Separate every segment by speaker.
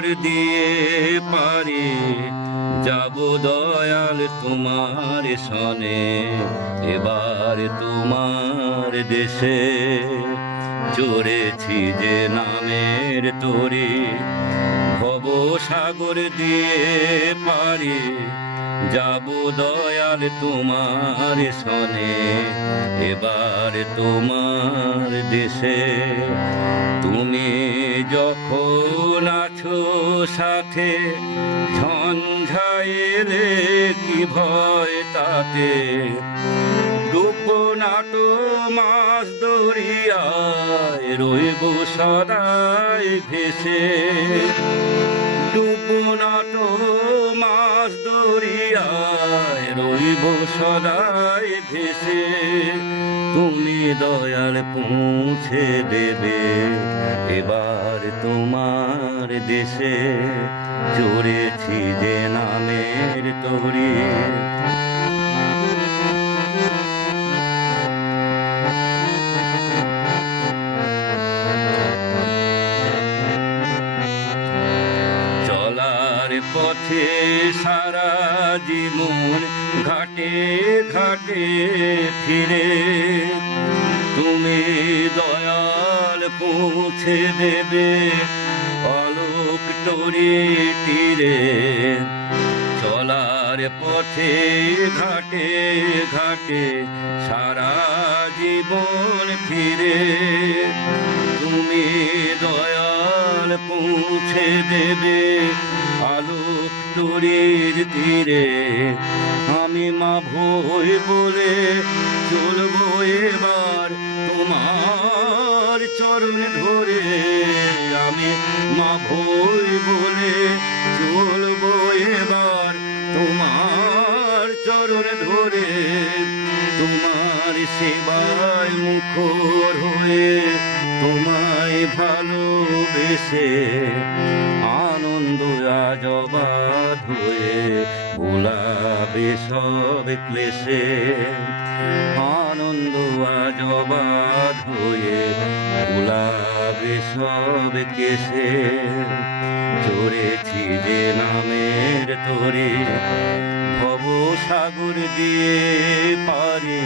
Speaker 1: সাগর দিয়ে পারে, যাব দয়াল তোমার সনে। এবার তোমার দেশে চড়েছি যে নামের তোরে। ভব সাগর দিয়ে পারে, যাব দয়াল তোমার সনে। এবার তোমার দেশে তুমি যখন আছো সাথে? ঝঞ্ঝাইলে কি ভয় তাতে? ডুব নাটো মাছ দরিয়ায় রইব সদাই ভেসে। ডুব নাটো মাছ দরিয়ায় রইব সদাই ভেসে। তুমি দয়াল পৌঁছে দেবে, এবার দেশে চড়েছি যে নামের তরি চলার পথে সারা জীবন ঘাটে ঘাটে ফিরে। তুমি দয়াল পৌঁছে দেবে। তরি তীরে, চলার পথে ঘাটে ঘাটে সারা জীবন ফিরে। তুমি দয়াল পৌঁছে দেবে আলোক তরির তীরে। আমি মা ভই বলে চলবো এবার তোমার চরণ ধরে। আমি মা ভই বলে চলবো এবার তোমার চরণ ধরে, তোমার সেবায় মুখর হয়ে তোমায় ভালোবেসে আনন্দ আজবাদ হয়ে ভোলাবে সব ক্লেশে আনন্দ আজবাদ হয়ে ভোলাবে সব কেসে চড়েছি যে নামের তরে, ভব দিয়ে পারে,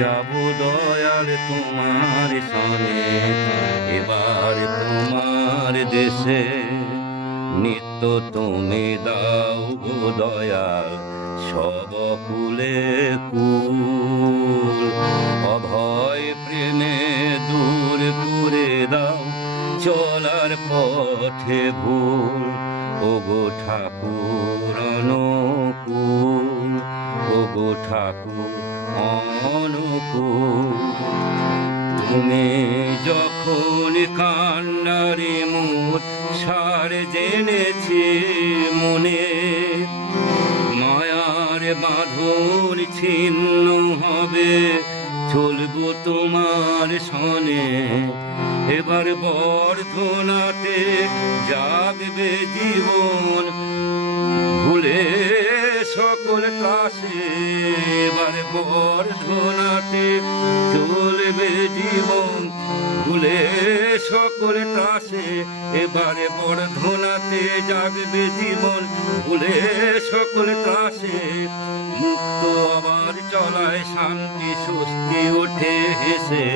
Speaker 1: যাব দয়াল তোমার সনে। এবার তোমার দেশে নিত্য তুমি দাও গো দয়াল, সব কুলে কুল পথে ভুল। গো ঠাকুর, অনুকূল। গো ঠাকুর, অনুকূল। তুমি যখন কান্নারে মুখ সার জেনেছি মনে, মায়ার বাঁধন ছিন্ন হবে। চলবো তোমার সনে। এবার বর্ধনাতে জাগবে জীবন। ভুলে সকল কাছে এবার বর্ধনাতে চলবে জীবন। ভুলে সকল কাছে এবারে বর্ধনাতে জাগবে জীবন। ভুলে সকল কাছে মুক্ত আবার চলায় শান্তি, স্বস্তি ওঠে হেসে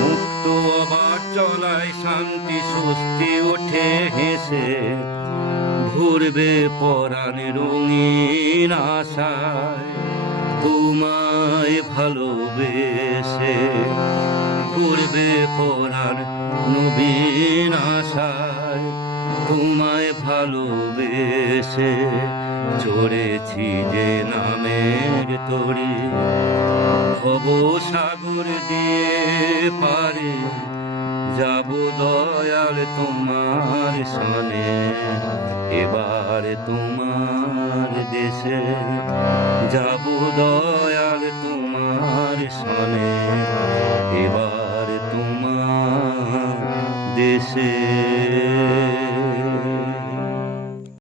Speaker 1: মুক্ত আবার চলায় শান্তি, স্বস্তি ওঠে হেসে ঘুরবে পরাণ রঙিন আশায়, তোমায় ভালোবেসে। ঘুরবে পরাণ নবীন আশায়, তোমায় ভালোবেসে। চড়েছি যে নামের তরি। ভব সাগর দিয়ে পারে। যাব দয়াল তোমার সনে। এবার তোমার দেশে যাব দয়াল তোমার সনে। এবার